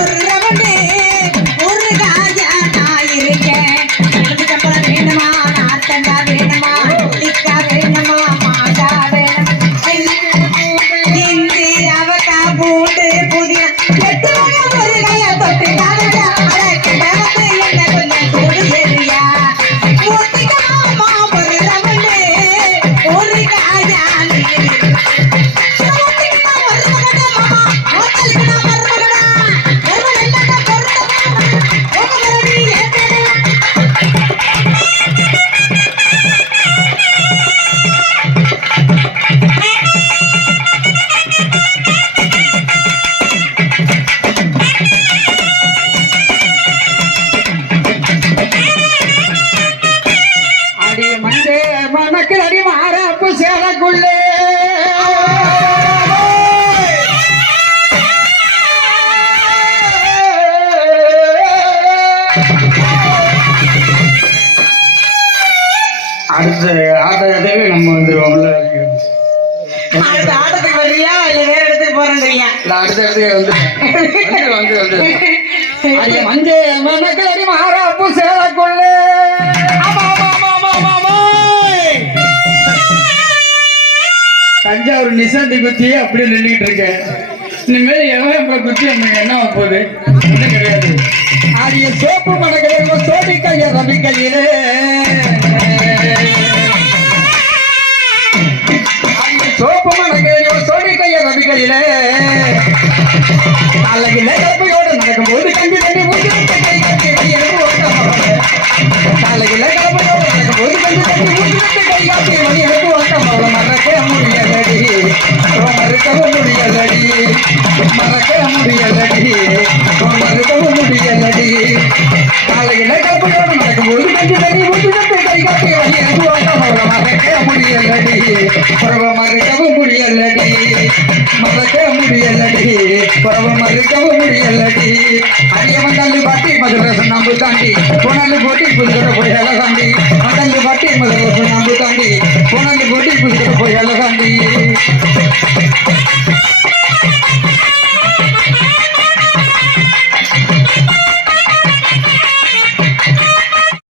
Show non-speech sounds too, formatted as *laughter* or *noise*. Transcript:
ஒரு ரவண்டு ஊருகாயா நான் இருக்கேன் வேணுமா நாத்தண்டா மண்டே மணக்கு அடி மாறாப்பு சேலக்குள்ளே. அடுத்த ஆட்டத்துக்கு நம்ம வந்துருவோம்ல அடுத்த ஆட்டத்துக்கு வர்றியா இல்ல வேற இடத்துக்கு போறேன்றீங்க அடுத்த இடத்துக்கு வந்து வந்து வந்து வந்து. *laughs* அடி மஞ்சே மணக்கு அடி மாறாப்பு சேலக்குள்ளே. ஒரு நிசாந்தி குத்தி அப்படியே நின்றுட்டு இருக்கேன். இனிமேல் எவன் இப்போ குத்தி நமக்கு என்ன ஆகப் போகுது? ஒண்ணும் கிடையாது. ஆடிய சோப்பு மடக்கையில சோடி கைய ரவி கையிலே சோப்பு மடக்கையில சோடி கைய ரவி கையிலே அழகில தண்ணி ஊற்றி விட்டு கை காட்டி வெளியே ஓட்டம் அவளை மறக்க முடியலடி பருவ மறுக்கவும் முடியலடி மறக்க முடியலடி பருவ மறுக்கவும் முடியலடி அடிய மண்டல் பாட்டி மதுரை நம்பு தாண்டி புனல் போட்டி புதுக்கட போய் அழகாண்டி மண்டல் பாட்டி மதுரை நம்பு தாண்டி புனல் போட்டி புதுக்கட போய் அழகாண்டி